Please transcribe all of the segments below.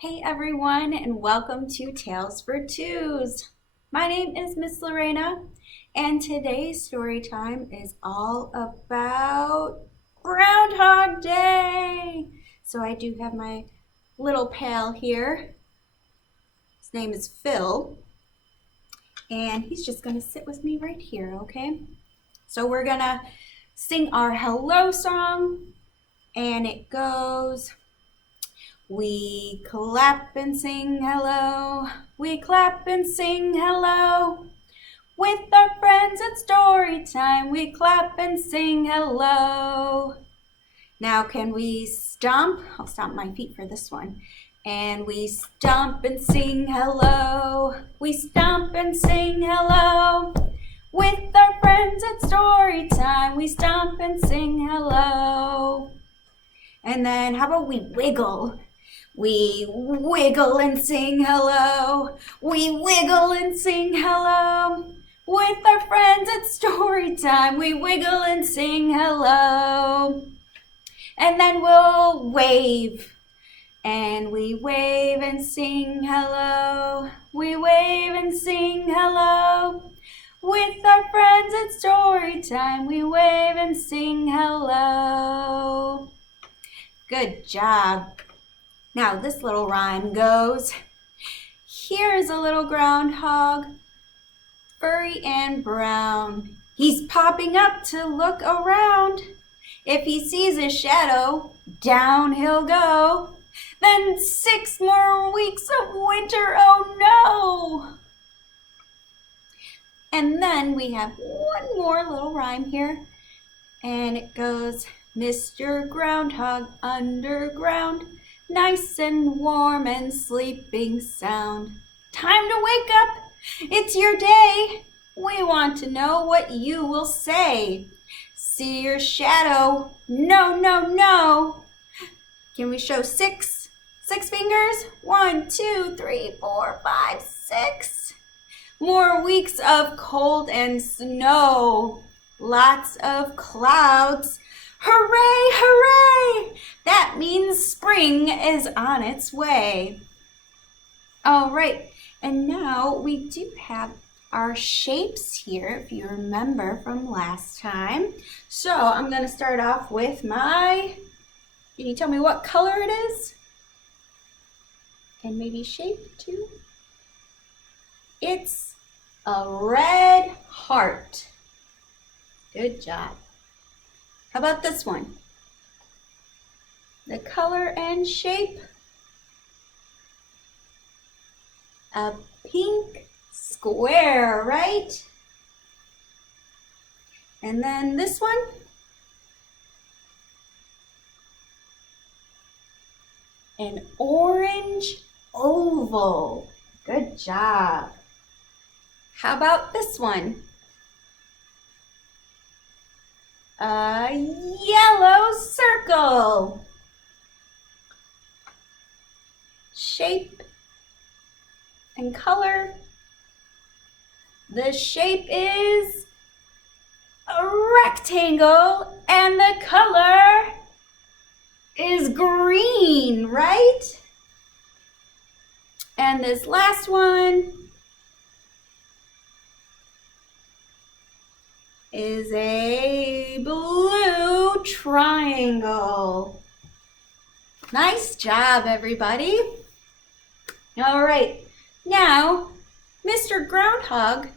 Hey everyone, and welcome to Tales for Twos. My name is Miss Lorena, and today's story time is all about Groundhog Day. So I do have my little pal here. His name is Phil, and he's just gonna sit with me right here, okay? So we're gonna sing our hello song, and it goes, we clap and sing hello, we clap and sing hello. With our friends at story time, we clap and sing hello. Now can we stomp? I'll stomp my feet for this one. And we stomp and sing hello, we stomp and sing hello. With our friends at story time, we stomp and sing hello. And then how about we wiggle? We wiggle and sing hello, we wiggle and sing hello. With our friends at story time, we wiggle and sing hello. And then we'll wave, and we wave and sing hello, we wave and sing hello. With our friends at story time, we wave and sing hello. Good job. Now this little rhyme goes, here's a little groundhog, furry and brown. He's popping up to look around. If he sees a shadow, down he'll go. Then 6 more weeks of winter, oh no! And then we have one more little rhyme here, and it goes, Mr. Groundhog underground, nice and warm and sleeping sound. Time to wake up, it's your day. We want to know what you will say. See your shadow, no, no, no. Can we show six fingers? 1, 2, 3, 4, 5, 6. More weeks of cold and snow. Lots of clouds. Hooray, hooray! That means spring is on its way. All right, and now we do have our shapes here, if you remember from last time. So I'm gonna start off with can you tell me what color it is? And maybe shape too? It's a red heart. Good job. How about this one? The color and shape? A pink square, right? And then this one? An orange oval. Good job. How about this one? A yellow circle. Shape and color. The shape is a rectangle and the color is green, right? And this last one is a blue triangle. Nice job, everybody. All right, now Mr. Groundhog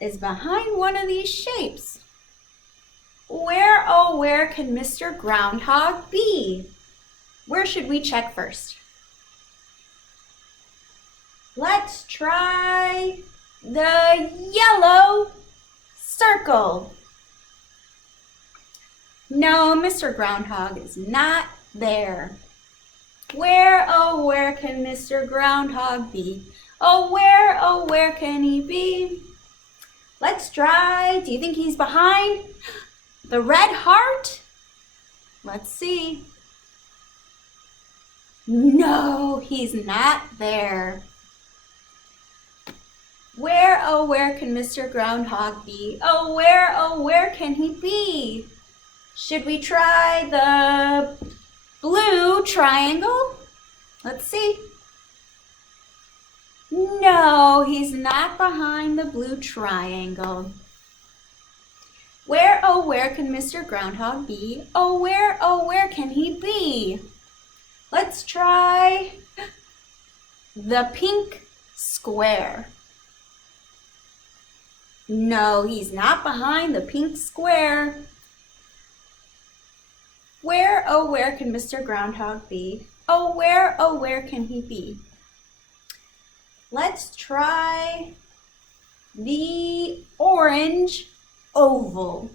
is behind one of these shapes. Where, oh, where can Mr. Groundhog be? Where should we check first? Let's try the yellow circle. No, Mr. Groundhog is not there. Where, oh, where can Mr. Groundhog be? Oh, where can he be? Let's try. Do you think he's behind the red heart? Let's see. No, he's not there. Where, oh, where can Mr. Groundhog be? Oh, where can he be? Should we try the blue triangle? Let's see. No, he's not behind the blue triangle. Where, oh, where can Mr. Groundhog be? Oh, where can he be? Let's try the pink square. No, he's not behind the pink square. Where, oh, where can Mr. Groundhog be? Oh, where can he be? Let's try the orange oval.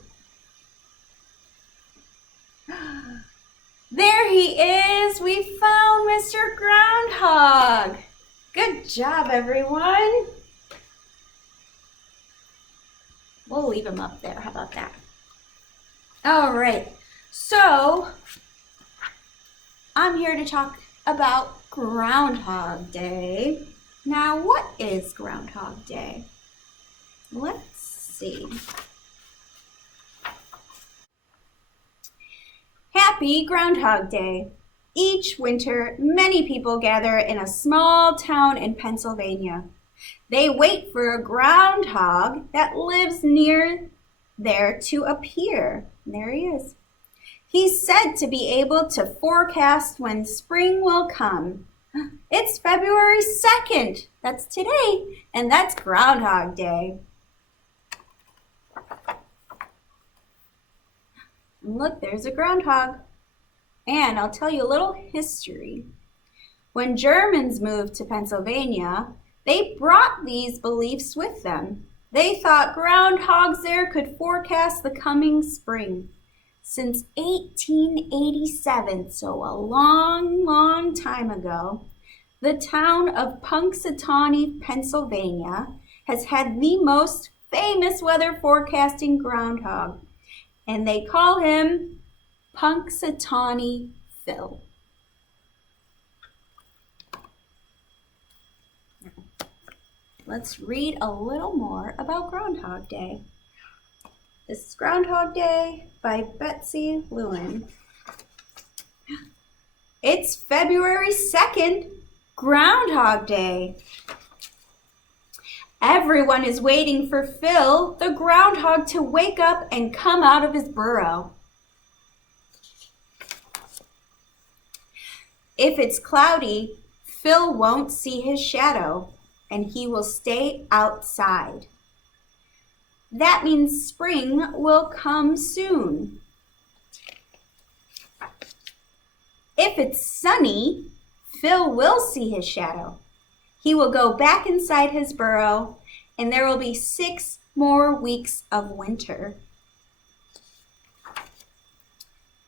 There he is! We found Mr. Groundhog! Good job, everyone! We'll leave him up there. How about that? All right. So, I'm here to talk about Groundhog Day. Now, what is Groundhog Day? Let's see. Happy Groundhog Day. Each winter, many people gather in a small town in Pennsylvania. They wait for a groundhog that lives near there to appear. There he is. He's said to be able to forecast when spring will come. It's February 2nd. That's today, and that's Groundhog Day. And look, there's a groundhog. And I'll tell you a little history. When Germans moved to Pennsylvania, they brought these beliefs with them. They thought groundhogs there could forecast the coming spring. Since 1887, so a long, long time ago, the town of Punxsutawney, Pennsylvania, has had the most famous weather forecasting groundhog, and they call him Punxsutawney Phil. Let's read a little more about Groundhog Day. This is Groundhog Day by Betsy Lewin. It's February 2nd, Groundhog Day. Everyone is waiting for Phil, the groundhog, to wake up and come out of his burrow. If it's cloudy, Phil won't see his shadow, and he will stay outside. That means spring will come soon. If it's sunny, Phil will see his shadow. He will go back inside his burrow, and there will be 6 more weeks of winter.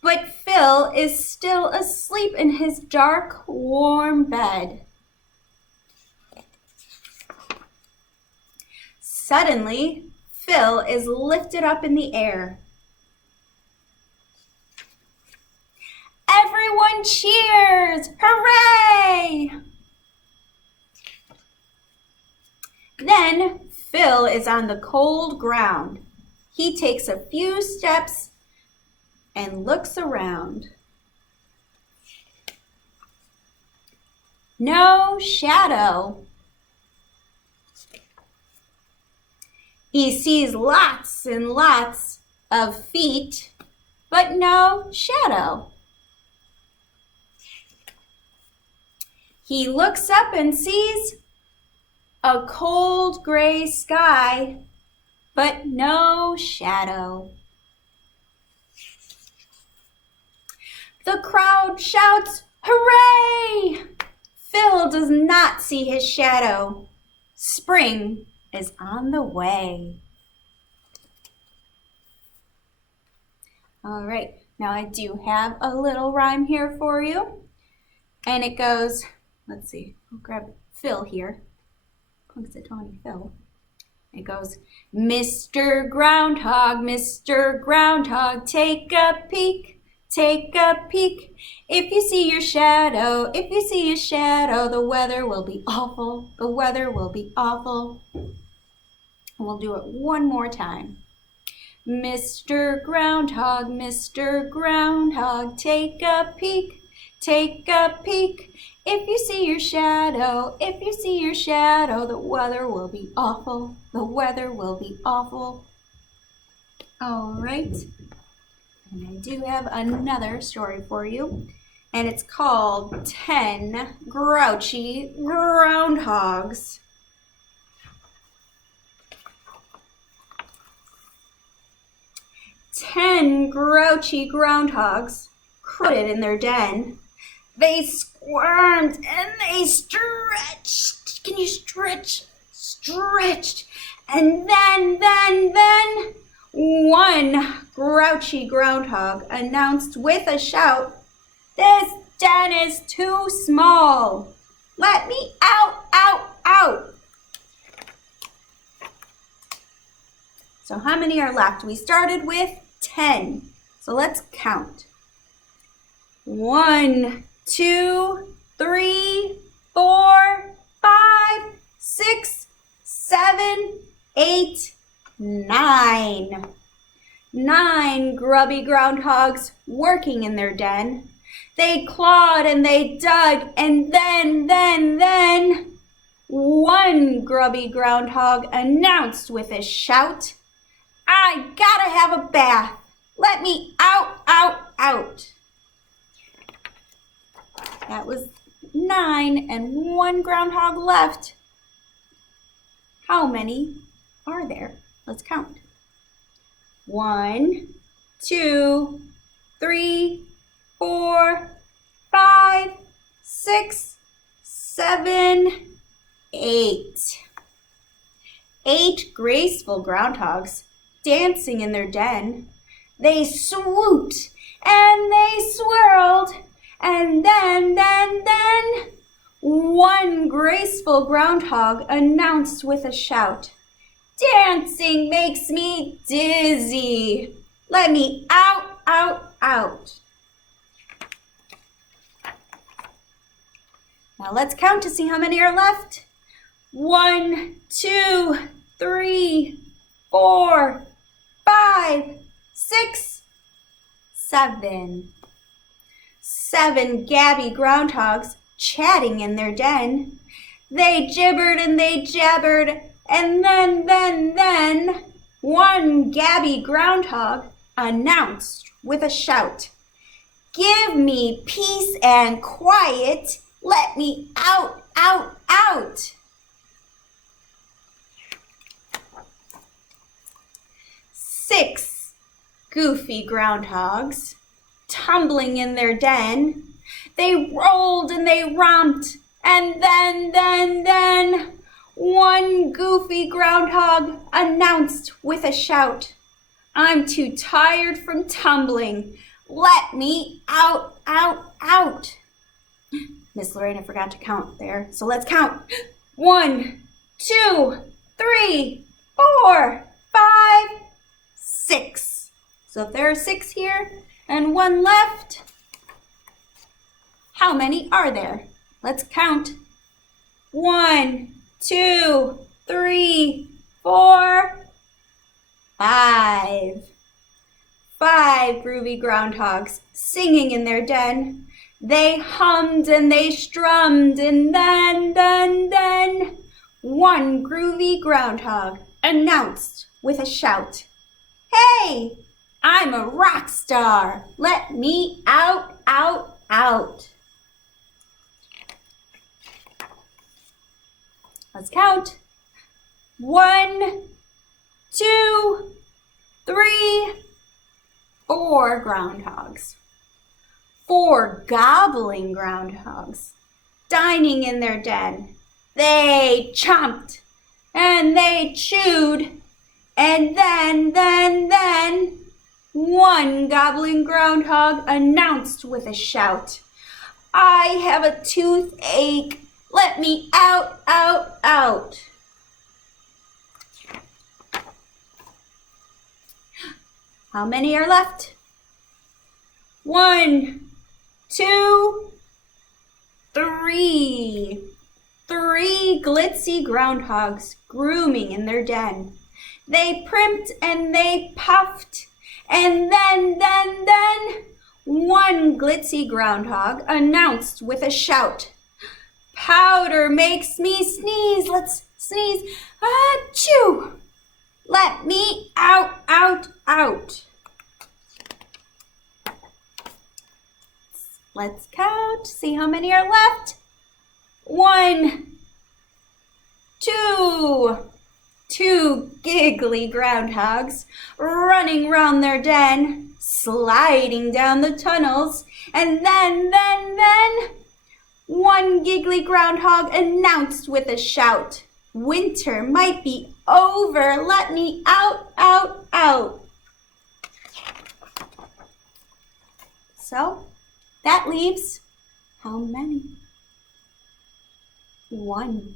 But Phil is still asleep in his dark, warm bed. Suddenly, Phil is lifted up in the air. Everyone cheers! Hooray! Then Phil is on the cold ground. He takes a few steps and looks around. No shadow. He sees lots and lots of feet, but no shadow. He looks up and sees a cold gray sky, but no shadow. The crowd shouts, "Hooray!" Phil does not see his shadow. Spring is on the way. All right, now I do have a little rhyme here for you. And it goes, let's see, I'll grab Phil here. Punxsutawney Phil. It goes, Mr. Groundhog, take a peek, take a peek. If you see your shadow, the weather will be awful, the weather will be awful. We'll do it one more time. Mr. Groundhog, take a peek, take a peek. If you see your shadow, if you see your shadow, the weather will be awful. The weather will be awful. All right. And I do have another story for you. And it's called 10 Grouchy Groundhogs. 10 grouchy groundhogs crowded in their den. They squirmed and they stretched. Can you stretch? Stretched. And then, one grouchy groundhog announced with a shout, "This den is too small. Let me out, out, out." So how many are left? We started with 10. So let's count. 1, 2, 3, 4, 5, 6, 7, 8, 9. 9 grubby groundhogs working in their den. They clawed and they dug, and then, one grubby groundhog announced with a shout, "I gotta have a bath. Let me out, out, out." That was 9 and 1 groundhog left. How many are there? Let's count. 1, 2, 3, 4, 5, 6, 7, 8. 8 graceful groundhogs dancing in their den. They swooped and they swirled, and then, one graceful groundhog announced with a shout, "Dancing makes me dizzy. Let me out, out, out." Now let's count to see how many are left. 1, 2, 3, 4, 5, 6, 7. 7 gabby groundhogs chatting in their den. They gibbered and they jabbered, and then, one gabby groundhog announced with a shout, "Give me peace and quiet. Let me out, out, out." 6 goofy groundhogs tumbling in their den. They rolled and they romped, and then, one goofy groundhog announced with a shout, "I'm too tired from tumbling. Let me out, out, out." Miss Lorena forgot to count there, so let's count. 1, 2, 3, 4, 5, 6. So if there are 6 here and 1 left, how many are there? Let's count. 1, 2, 3, 4, 5. 5 groovy groundhogs singing in their den. They hummed and they strummed, and then, one groovy groundhog announced with a shout, "Hey, I'm a rock star. Let me out, out, out." Let's count. 1, 2, 3, 4 groundhogs. 4 gobbling groundhogs dining in their den. They chomped and they chewed, and then, one gobbling groundhog announced with a shout, "I have a toothache. Let me out, out, out." How many are left? 1, 2, 3. 3 glitzy groundhogs grooming in their den. They primped and they puffed, and then, one glitzy groundhog announced with a shout, powder makes me sneeze. Let's sneeze. Achoo! Let me out, out, out. Let's count. See how many are left. 1, 2. 2 giggly groundhogs running round their den, sliding down the tunnels, and then, one giggly groundhog announced with a shout, "Winter might be over. Let me out, out, out." So, that leaves how many? 1.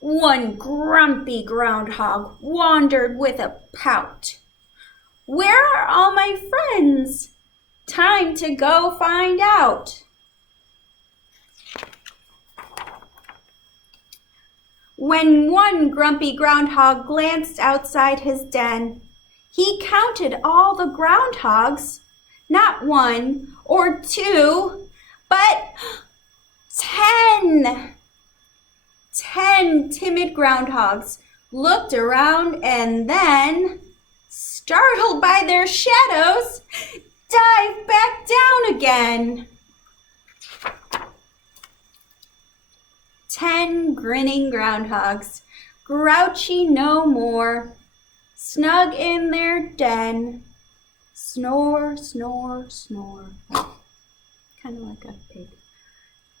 One grumpy groundhog wandered with a pout. "Where are all my friends? Time to go find out." When one grumpy groundhog glanced outside his den, he counted all the groundhogs, not 1 or 2, but 10. 10 timid groundhogs looked around and then, startled by their shadows, dived back down again. 10 grinning groundhogs, grouchy no more, snug in their den, snore, snore, snore. Kind of like a pig.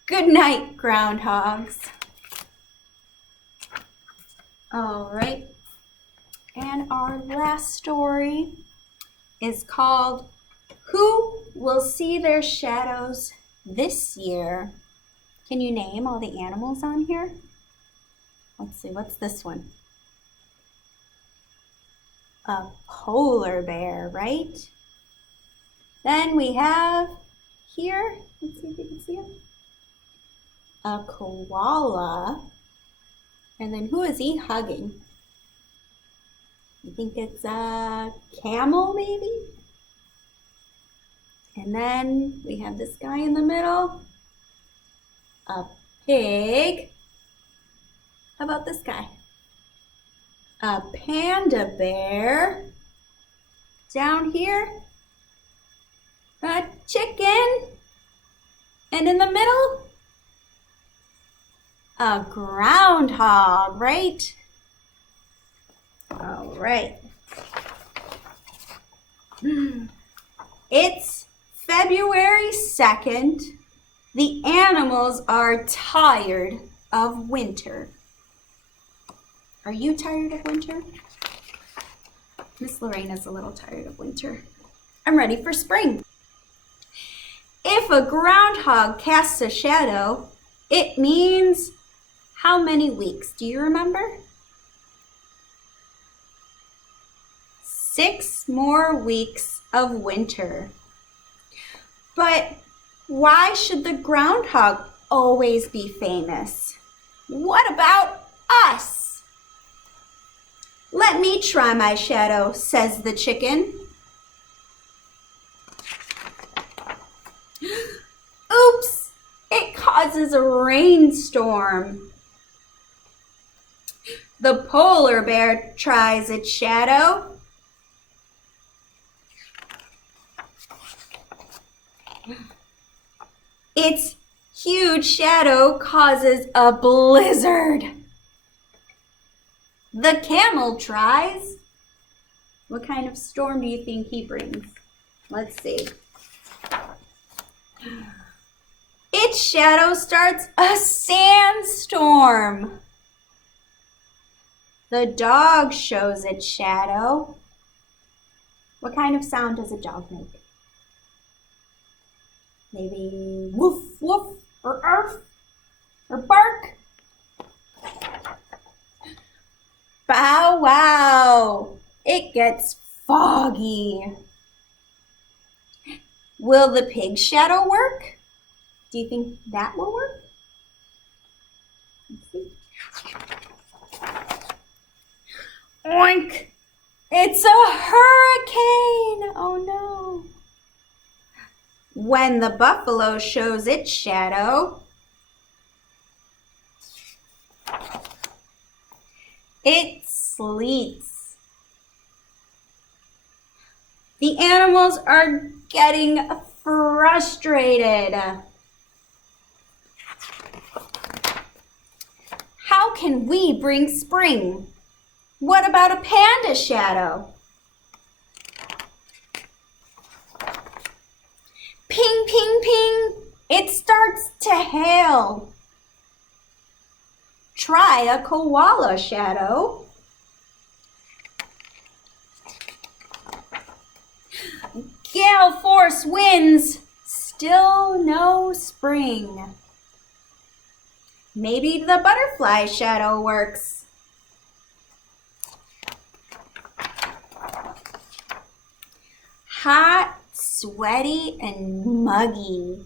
Good night, groundhogs. All right, and our last story is called "Who Will See Their Shadows This Year?" Can you name all the animals on here? Let's see, what's this one? A polar bear, right? Then we have here, let's see if you can see it, a koala. And then who is he hugging? I think it's a camel, maybe? And then we have this guy in the middle, a pig. How about this guy? A panda bear. Down here, a chicken. And in the middle, a groundhog, right? All right. It's February 2nd. The animals are tired of winter. Are you tired of winter? Miss Lorena's a little tired of winter. I'm ready for spring. If a groundhog casts a shadow, it means how many weeks? Do you remember? 6 more weeks of winter. But why should the groundhog always be famous? What about us? "Let me try my shadow," says the chicken. Oops, it causes a rainstorm. The polar bear tries its shadow. Its huge shadow causes a blizzard. The camel tries. What kind of storm do you think he brings? Let's see. Its shadow starts a sandstorm. The dog shows its shadow. What kind of sound does a dog make? Maybe woof, woof, or arf, or bark. Bow wow, it gets foggy. Will the pig's shadow work? Do you think that will work? Let's see. Oink! It's a hurricane! Oh no! When the buffalo shows its shadow, It sleets. The animals are getting frustrated. How can we bring spring? What about a panda shadow? Ping, ping, ping. It starts to hail. Try a koala shadow. Gale force winds. Still no spring. Maybe the butterfly shadow works. Hot, sweaty, and muggy.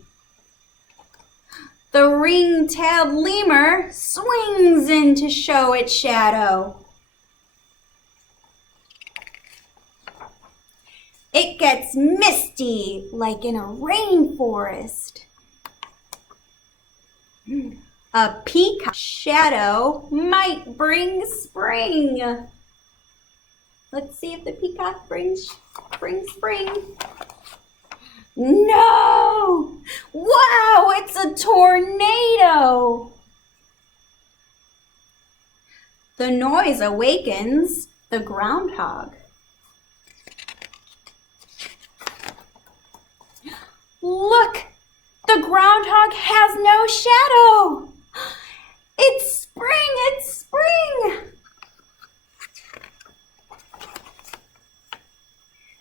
The ring-tailed lemur swings in to show its shadow. It gets misty like in a rainforest. A peacock shadow might bring spring. Let's see if the peacock brings spring. No! Wow, it's a tornado! The noise awakens the groundhog. Look! The groundhog has no shadow! It's spring! It's spring!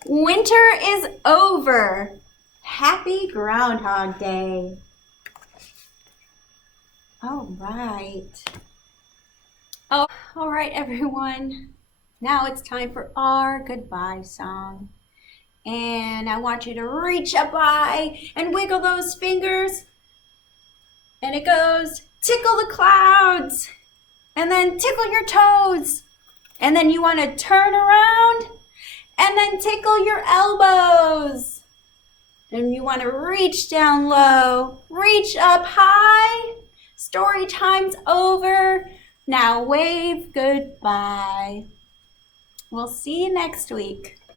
Winter is over. Happy Groundhog Day. All right, everyone. Now it's time for our goodbye song. And I want you to reach up high and wiggle those fingers. And it goes, tickle the clouds. And then tickle your toes. And then you want to turn around and then tickle your elbows. And you want to reach down low, reach up high. Story time's over. Now wave goodbye. We'll see you next week.